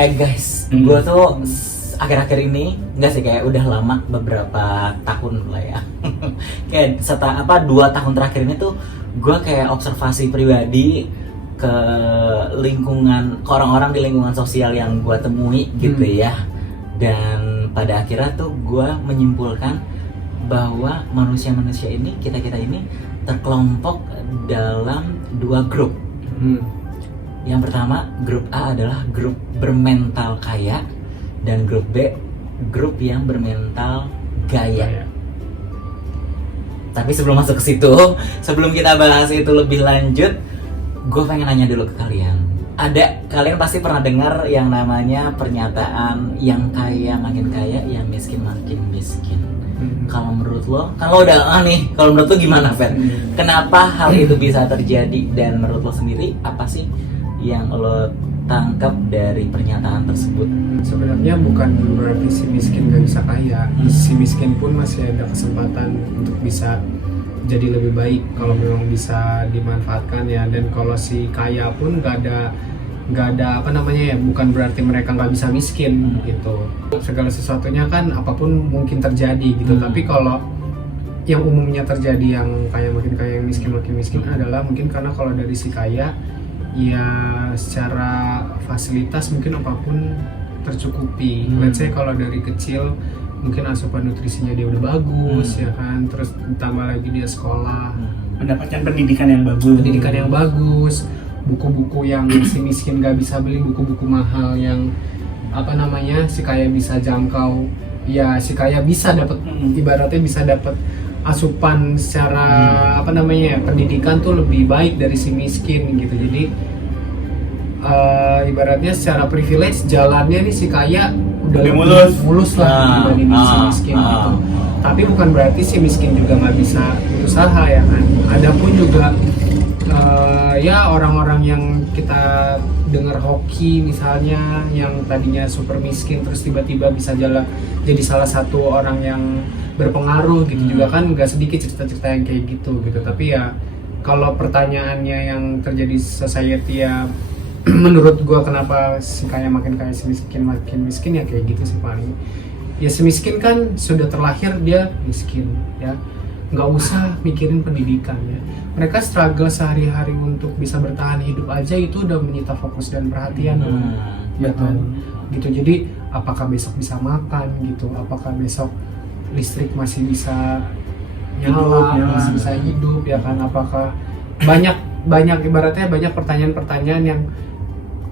Guys, gue tuh akhir-akhir ini enggak sih, kayak udah lama, beberapa tahun lah ya. Kayak 2 tahun terakhir ini tuh gue kayak observasi pribadi ke lingkungan, ke orang-orang di lingkungan sosial yang gue temui gitu ya. Dan pada akhirnya tuh gue menyimpulkan bahwa manusia-manusia ini, kita-kita ini terkelompok dalam 2 grup. Yang pertama, grup A adalah grup bermental kaya, dan grup B, grup yang bermental gaya. Tapi sebelum masuk ke situ, sebelum kita bahas itu lebih lanjut, gue pengen nanya dulu ke kalian. Kalian pasti pernah dengar yang namanya pernyataan yang kaya makin kaya, yang miskin makin miskin. Kalau menurut lo, kan lo udah kalau menurut lo gimana, Fer? Kenapa hal itu bisa terjadi, dan menurut lo sendiri apa sih yang lo tangkap dari pernyataan tersebut? Sebenarnya bukan berarti si miskin gak bisa kaya. Si miskin pun masih ada kesempatan untuk bisa jadi lebih baik kalau memang bisa dimanfaatkan ya. Dan kalau si kaya pun gak ada bukan berarti mereka nggak bisa miskin gitu. Segala sesuatunya kan apapun mungkin terjadi gitu. Tapi kalau yang umumnya terjadi, yang kaya makin kaya, yang miskin makin miskin, adalah mungkin karena kalau dari si kaya ya secara fasilitas mungkin apapun tercukupi. Let's say kalau dari kecil mungkin asupan nutrisinya dia udah bagus ya kan, terus ditambah lagi dia sekolah, mendapatkan pendidikan yang bagus, buku-buku yang si miskin gak bisa beli, buku-buku mahal yang si kaya bisa jangkau, ya si kaya bisa dapat, ibaratnya bisa dapat asupan secara pendidikan tuh lebih baik dari si miskin gitu. Jadi ibaratnya secara privilege jalannya nih si kaya udah lebih mulus lah dibanding si miskin gitu. Tapi bukan berarti si miskin juga nggak bisa berusaha ya kan. Ada pun juga ya orang-orang yang kita dengar hoki misalnya, yang tadinya super miskin terus tiba-tiba bisa jadi salah satu orang yang berpengaruh gitu. Juga kan nggak sedikit cerita-cerita yang kayak gitu. Tapi ya kalau pertanyaannya yang terjadi society ya menurut gua kenapa si kaya makin kaya, si miskin makin miskin, ya kayak gitu sih paling. Ya si miskin kan sudah terlahir dia miskin ya, nggak usah mikirin pendidikan ya. Mereka struggle sehari-hari untuk bisa bertahan hidup aja itu udah menyita fokus dan perhatian ya kan gitu. Jadi apakah besok bisa makan gitu, apakah besok listrik masih bisa nyala, masih bisa hidup ya kan, apakah banyak ibaratnya banyak pertanyaan-pertanyaan yang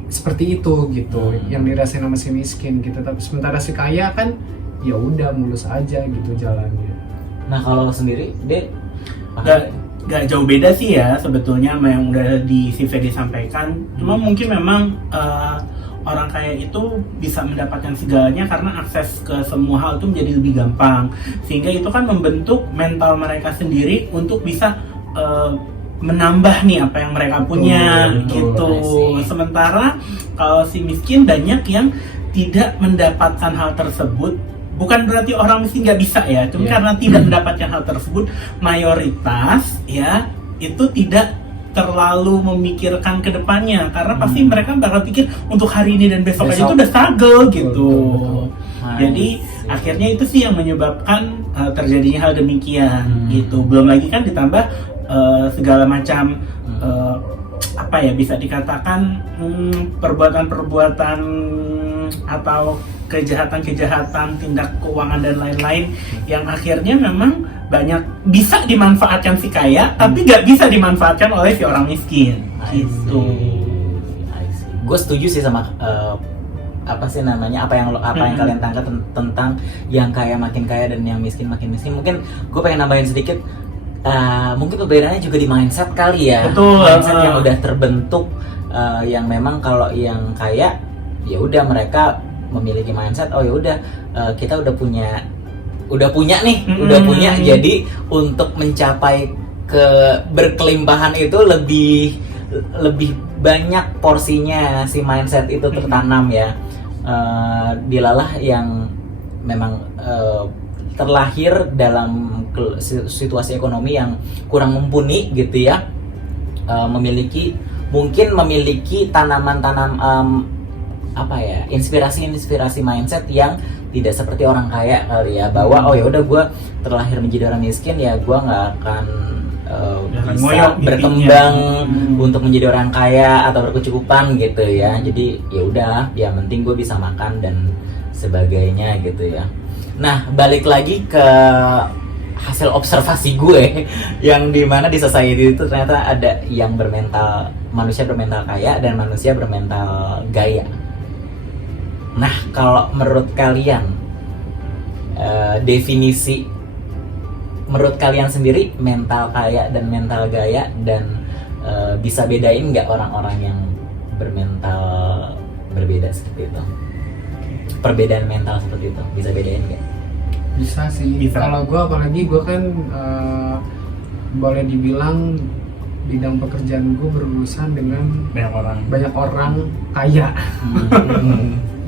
seperti itu gitu yang dirasain sama si miskin gitu. Tapi sementara si kaya kan ya udah mulus aja gitu jalannya. Nah kalau lo sendiri, Dek, gak jauh beda sih ya sebetulnya sama yang udah di CV disampaikan. Cuma mungkin memang orang kaya itu bisa mendapatkan segalanya karena akses ke semua hal itu menjadi lebih gampang, sehingga itu kan membentuk mental mereka sendiri untuk bisa menambah nih apa yang mereka punya gitu. Sementara kalau si miskin banyak yang tidak mendapatkan hal tersebut. Bukan berarti orang miskin nggak bisa ya, cuma karena tidak mendapatkan hal tersebut, mayoritas ya itu tidak terlalu memikirkan ke depannya, karena pasti mereka bakal pikir untuk hari ini dan besok aja itu udah struggle gitu. Jadi akhirnya itu sih yang menyebabkan terjadinya hal demikian gitu. Belum lagi kan ditambah segala macam bisa dikatakan perbuatan-perbuatan atau kejahatan-kejahatan, tindak keuangan dan lain-lain yang akhirnya memang banyak bisa dimanfaatkan si kaya, tapi nggak bisa dimanfaatkan oleh si orang miskin. Gitu. Gue setuju sih sama apa yang kalian tangkap tentang yang kaya makin kaya dan yang miskin makin miskin. Mungkin gue pengen nambahin sedikit. Mungkin perbedaannya juga di mindset kali ya. Betul. Mindset yang udah terbentuk, yang memang kalau yang kaya ya udah mereka memiliki mindset kita udah punya nih, jadi untuk mencapai berkelimpahan itu lebih banyak porsinya. Si mindset itu tertanam ya. Dilalah yang memang terlahir dalam situasi ekonomi yang kurang mumpuni gitu ya, memiliki tanaman-tanam apa ya, inspirasi mindset yang tidak seperti orang kaya kali ya, bahwa oh ya udah gue terlahir menjadi orang miskin ya gue nggak akan bisa ngoyok berkembang untuk menjadi orang kaya atau berkecukupan gitu ya. Jadi ya udah, yang penting gue bisa makan dan sebagainya gitu ya. Nah, balik lagi ke hasil observasi gue yang dimana di society itu ternyata ada yang manusia bermental kaya dan manusia bermental gaya. Nah, kalau menurut kalian definisi menurut kalian sendiri mental kaya dan mental gaya, dan bisa bedain nggak orang-orang yang bermental berbeda seperti itu? Perbedaan mental seperti itu bisa bedain nggak? Bisa sih. Bisa. Kalau gue apalagi gue kan boleh dibilang bidang pekerjaan gue berurusan dengan banyak orang kaya.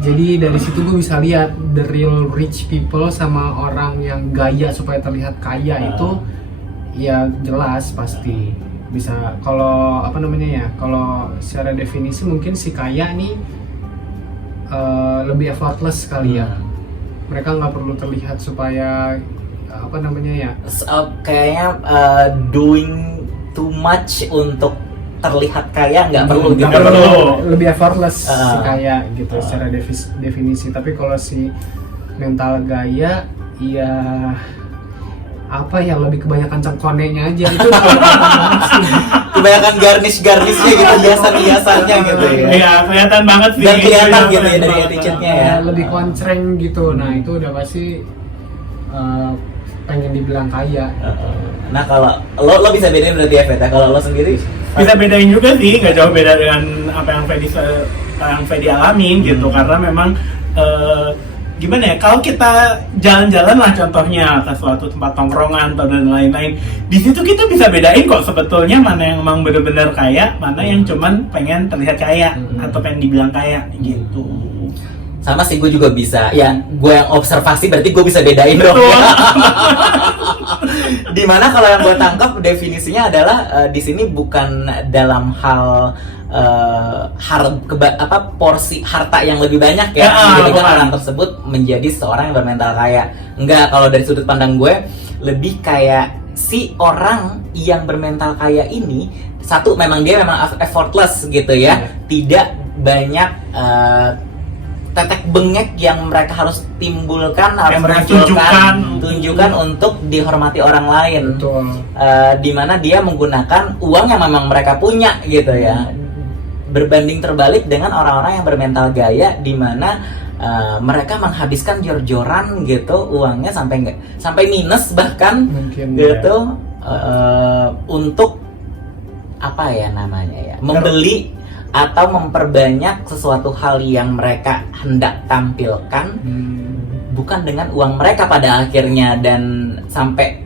Jadi dari situ gue bisa lihat the real rich people sama orang yang gaya supaya terlihat kaya itu ya jelas pasti bisa. Kalau apa namanya ya? Kalau secara definisi mungkin si kaya nih lebih effortless kali ya. Mereka nggak perlu terlihat supaya apa namanya ya? Kayaknya doing too much untuk terlihat kaya nggak perlu gitu. Nggak perlu. Lebih effortless si kaya gitu secara definisi. Tapi kalau si mental gaya ya apa ya, lebih kebanyakan cengkonenya aja itu udah banget sih. Kebanyakan garnish-garnishnya gitu, hiasan-hiasannya gitu ya. Iya, kelihatan banget sih. Dan kelihatan gitu ya Kelihatan dari banget. attitude-nya ya. Lebih koncreng gitu. Nah itu udah pasti pengen dibilang kaya. Nah, kalau lo bisa bedain berarti ya, Feta. Kalau lo sendiri Bisa bedain juga sih, nggak jauh beda dengan apa yang Fedi alamin gitu, karena memang gimana ya, kalau kita jalan-jalan lah contohnya ke suatu tempat tongkrongan atau dan lain-lain, di situ kita bisa bedain kok sebetulnya mana yang emang bener-bener kaya, mana yang cuman pengen terlihat kaya atau pengen dibilang kaya gitu. sama sih, gue juga bisa. Ya, gue yang observasi berarti gue bisa bedain dong. Dimana kalau yang gue tangkap definisinya adalah di sini bukan dalam hal porsi harta yang lebih banyak ya, menjadikan orang tersebut menjadi seorang yang bermental kaya. Enggak, kalau dari sudut pandang gue lebih kayak si orang yang bermental kaya ini, satu memang dia memang effortless gitu ya, tidak banyak tetek bengek yang mereka harus timbulkan, harus tunjukkan untuk dihormati orang lain. Betul. Dimana dia menggunakan uang yang memang mereka punya gitu ya. Berbanding terbalik dengan orang-orang yang bermental gaya, dimana mereka menghabiskan jor-joran gitu uangnya sampai minus bahkan. Mungkin, gitu untuk apa ya namanya ya, membeli atau memperbanyak sesuatu hal yang mereka hendak tampilkan, bukan dengan uang mereka pada akhirnya, dan sampai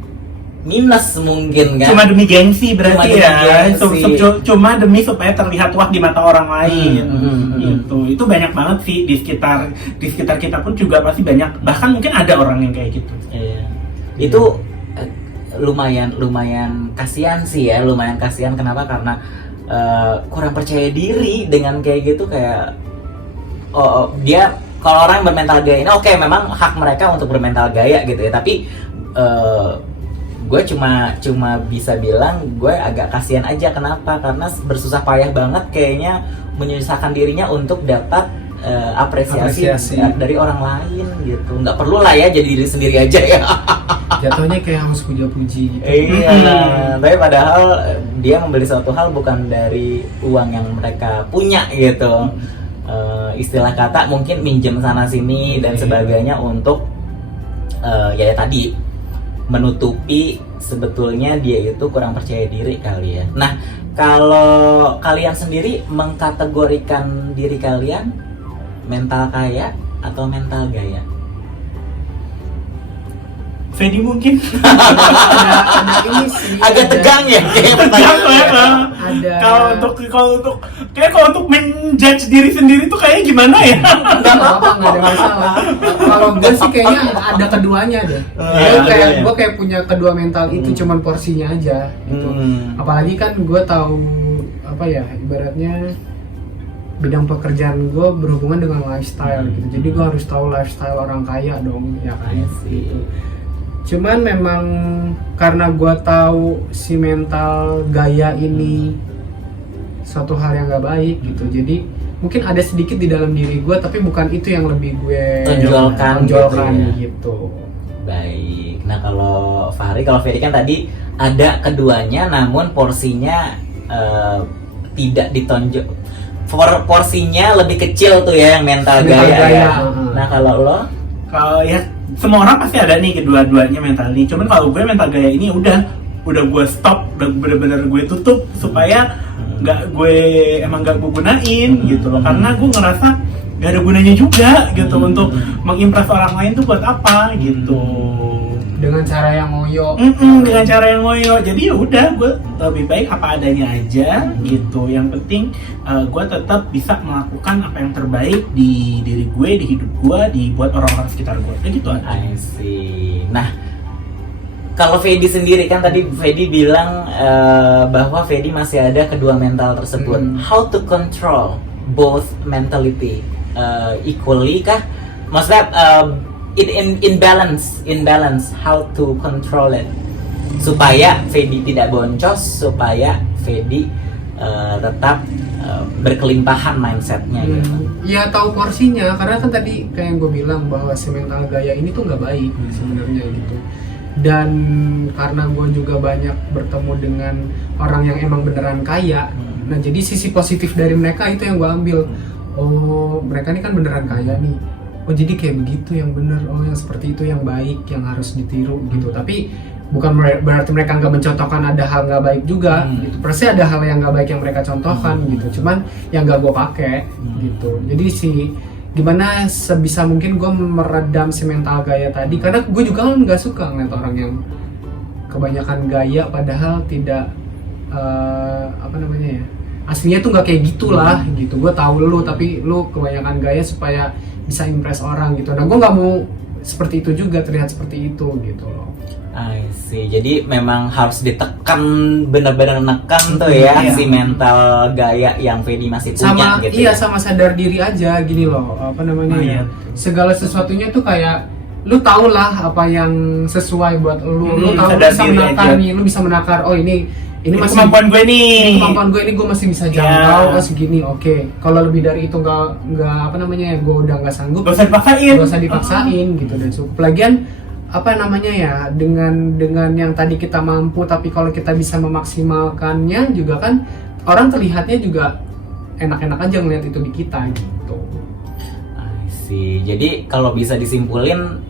minus mungkin kan. Cuma demi gengsi berarti Cuma demi ya. gengsi. Cuma demi supaya terlihat wah di mata orang lain. Itu banyak banget sih di sekitar kita pun juga pasti banyak. Bahkan mungkin ada orang yang kayak gitu. Iya. Itu lumayan kasihan sih ya, lumayan kasihan. Kenapa? Karena kurang percaya diri dengan kayak gitu, kayak dia kalau orang yang bermental gaya ini oke, memang hak mereka untuk bermental gaya gitu ya, tapi gue cuma bisa bilang gue agak kasihan aja. Kenapa? Karena bersusah payah banget kayaknya menyusahkan dirinya untuk dapat apresiasi dari orang lain gitu. Nggak perlu lah ya jadi diri sendiri aja ya. Jatuhnya kayak harus puja-puji gitu. Iya, tapi padahal dia membeli suatu hal bukan dari uang yang mereka punya gitu. Istilah kata mungkin minjem sana sini dan sebagainya untuk ya tadi menutupi sebetulnya dia itu kurang percaya diri kali ya. Nah, kalau kalian sendiri mengkategorikan diri kalian mental kaya atau mental gaya? Fedi mungkin ada ini sih, agak tegang ya kayak pertanyaannya. kalau untuk menjudge diri sendiri tuh kayaknya gimana ya? Nggak apa-apa, nggak ada masalah. Kalau gue sih kayaknya ada keduanya deh. Gue kayak punya kedua mental itu, cuman porsinya aja gitu. Apalagi kan gue tahu apa ya, ibaratnya bidang pekerjaan gue berhubungan dengan lifestyle gitu. Jadi gue harus tahu lifestyle orang kaya dong, ya kan. I see. Gitu. Cuman memang karena gue tahu si mental gaya ini suatu hal yang gak baik gitu. Jadi mungkin ada sedikit di dalam diri gue, tapi bukan itu yang lebih gue Tonjolkan gitu. Baik. Nah kalau Fahri kan tadi ada keduanya, namun porsinya tidak ditonjol. Porsinya lebih kecil tuh ya yang mental Mental gaya. gaya. Ya. Nah kalau lo? Kalau ya semua orang pasti ada nih kedua-duanya mental nih. Cuman kalau gue mental gaya ini udah gue stop, udah bener-bener gue tutup supaya nggak gue gunain gitu loh. Karena gue ngerasa gak ada gunanya juga gitu untuk mengimpress orang lain tuh buat apa gitu. Dengan cara yang ngoyo. Dengan cara yang ngoyo. Jadi ya udah, gue lebih baik apa adanya aja gitu. Yang penting gue tetap bisa melakukan apa yang terbaik di diri gue, di hidup gue, buat orang-orang sekitar gue. Kayak gitu aja. I see. Nah, kalau Fedi sendiri kan tadi Fedi bilang bahwa Fedi masih ada kedua mental tersebut. How to control both mentality equally kah? Maksudnya in balance, how to control it supaya Fedi tidak boncos, supaya Fedi tetap berkelimpahan mindsetnya gitu. Ya tahu porsinya, karena kan tadi kayak yang gue bilang bahwa si mental gaya ini tuh nggak baik sebenarnya gitu. Dan karena gue juga banyak bertemu dengan orang yang emang beneran kaya, nah jadi sisi positif dari mereka itu yang gue ambil. Oh mereka ini kan beneran kaya nih, oh jadi kayak begitu yang bener, oh yang seperti itu yang baik, yang harus ditiru gitu. Tapi bukan berarti mereka nggak mencontohkan ada hal nggak baik juga gitu. Pasti ada hal yang nggak baik yang mereka contohkan gitu, cuman yang nggak gue pakai gitu. Jadi gimana sebisa mungkin gue meredam si mental gaya tadi, karena gue juga kan nggak suka ngeliat orang yang kebanyakan gaya padahal tidak aslinya tuh nggak kayak gitulah gitu. Gue tahu lu, tapi lu kebanyakan gaya supaya bisa impress orang gitu. Nah gue nggak mau seperti itu juga, terlihat seperti itu gitu loh. I see. Jadi memang harus ditekan, benar-benar nekan tuh ya si mental gaya yang Fedi masih punya gitu. Iya, sama sadar diri aja gini loh. Segala sesuatunya tuh kayak lu tau lah apa yang sesuai buat lu. Lu tahu, lu bisa menakar nih, lu bisa menakar. Oh ini masih kemampuan gue nih. Ini kemampuan gue, ini gue masih bisa jangkau segini. Oke. Kalau lebih dari itu nggak gue udah nggak sanggup. Gak usah dipaksain. Gitu dan cukup. Lagian dengan yang tadi kita mampu, tapi kalau kita bisa memaksimalkannya juga kan orang terlihatnya juga enak-enak aja ngeliat itu di kita gitu. I see. Jadi kalau bisa disimpulin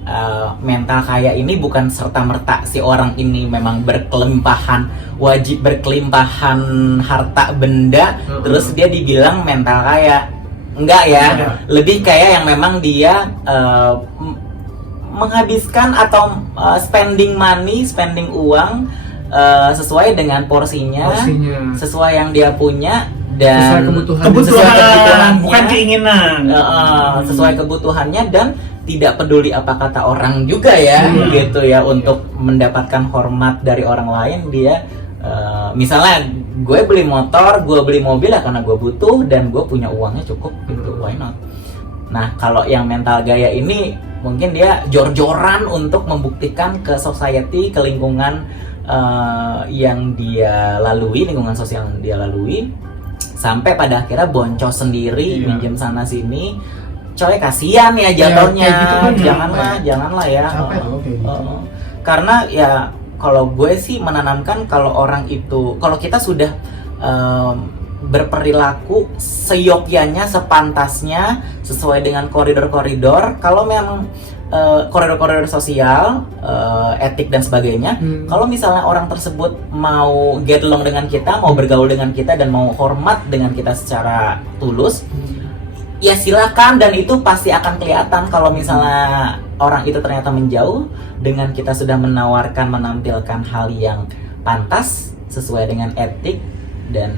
mental kaya ini bukan serta-merta si orang ini memang wajib berkelimpahan harta benda terus dia dibilang mental kaya. Enggak ya. Lebih kayak yang memang dia menghabiskan atau spending uang sesuai dengan porsinya, sesuai yang dia punya dan kebutuhan bukan keinginan. Sesuai kebutuhannya dan tidak peduli apa kata orang juga ya, gitu ya, untuk mendapatkan hormat dari orang lain. Dia misalnya gue beli motor, gue beli mobil ya karena gue butuh dan gue punya uangnya cukup gitu, why not? Nah kalau yang mental gaya ini mungkin dia jor-joran untuk membuktikan ke society, ke lingkungan yang dia lalui, lingkungan sosial yang dia lalui, sampai pada akhirnya boncos sendiri, minjem sana sini. Coy kasihan ya jatuhnya, gitu kan, janganlah ya. Capek loh kayak gitu. Karena ya kalau gue sih menanamkan kalau orang itu, kalau kita sudah berperilaku seyogyanya, sepantasnya, sesuai dengan koridor-koridor. Kalau memang koridor-koridor sosial, etik dan sebagainya, kalau misalnya orang tersebut mau get along dengan kita, mau bergaul dengan kita dan mau hormat dengan kita secara tulus, ya silakan, dan itu pasti akan kelihatan. Kalau misalnya orang itu ternyata menjauh dengan kita sudah menampilkan hal yang pantas sesuai dengan etik dan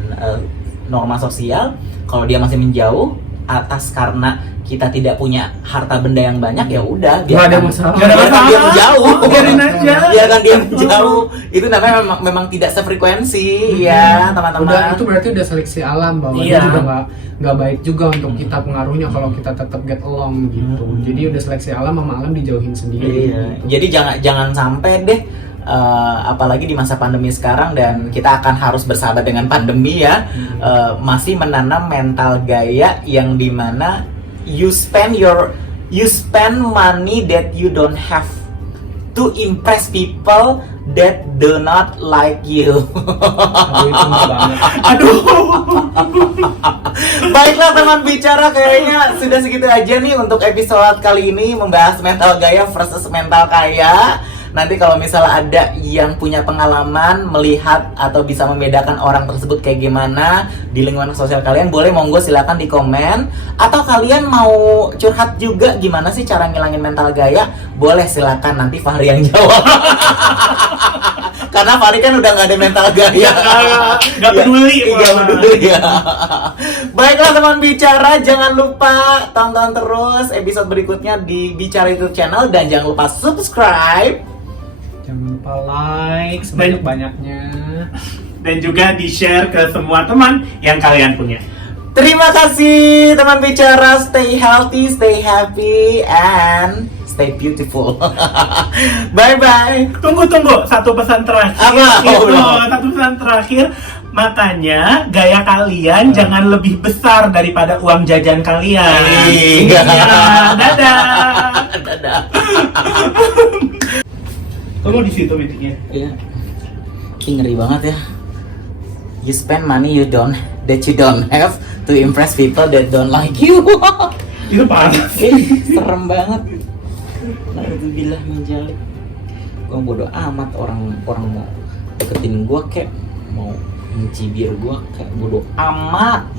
norma sosial, kalau dia masih menjauh atas karena kita tidak punya harta benda yang banyak, ya udah Nggak ada masalah. Nggak ada biarkan dia menjauh. Biarin aja. Biarkan dia menjauh. Itu namanya memang tidak sefrekuensi ya teman-teman. Udah, itu berarti udah seleksi alam bahwa Iya. dia juga nggak baik juga untuk kita pengaruhnya kalau kita tetap get along gitu. Jadi udah seleksi alam sama alam dijauhin sendiri. Iya. Jadi jangan sampai deh, apalagi di masa pandemi sekarang dan kita akan harus bersahabat dengan pandemi ya, masih menanam mental gaya yang dimana you spend money that you don't have to impress people that do not like you. Aduh, itu nggak banget. Aduh. Baiklah teman bicara, kayaknya sudah segitu aja nih untuk episode kali ini membahas mental gaya versus mental kaya. Nanti kalau misalnya ada yang punya pengalaman melihat atau bisa membedakan orang tersebut kayak gimana di lingkungan sosial kalian, boleh monggo silakan di komen. Atau kalian mau curhat juga gimana sih cara ngilangin mental gaya, boleh silakan, nanti Fahri yang jawab. Karena Fahri kan udah nggak ada mental gaya. Nggak peduli. Nggak peduli ya. Baiklah teman bicara, jangan lupa tonton terus episode berikutnya di Bicara YouTube channel dan jangan lupa subscribe. Jangan lupa like sebanyak-banyaknya. Dan juga di-share ke semua teman yang kalian punya. Terima kasih teman bicara, stay healthy, stay happy, and stay beautiful. Bye bye. Tunggu, satu pesan terakhir. Apa? Gitu, Oh, satu pesan terakhir. Makanya gaya kalian jangan lebih besar daripada uang jajan kalian. Iya. Dadah. Dadah. Tunggu di situ meetingnya. Iya. Ih, ngeri banget ya. You spend money that you don't have to impress people that don't like you. Itu panas. Serem banget. Alhamdulillah menjalik. Gua bodo amat orang mau deketin gua, kayak mau mencibir gua, kayak bodo amat.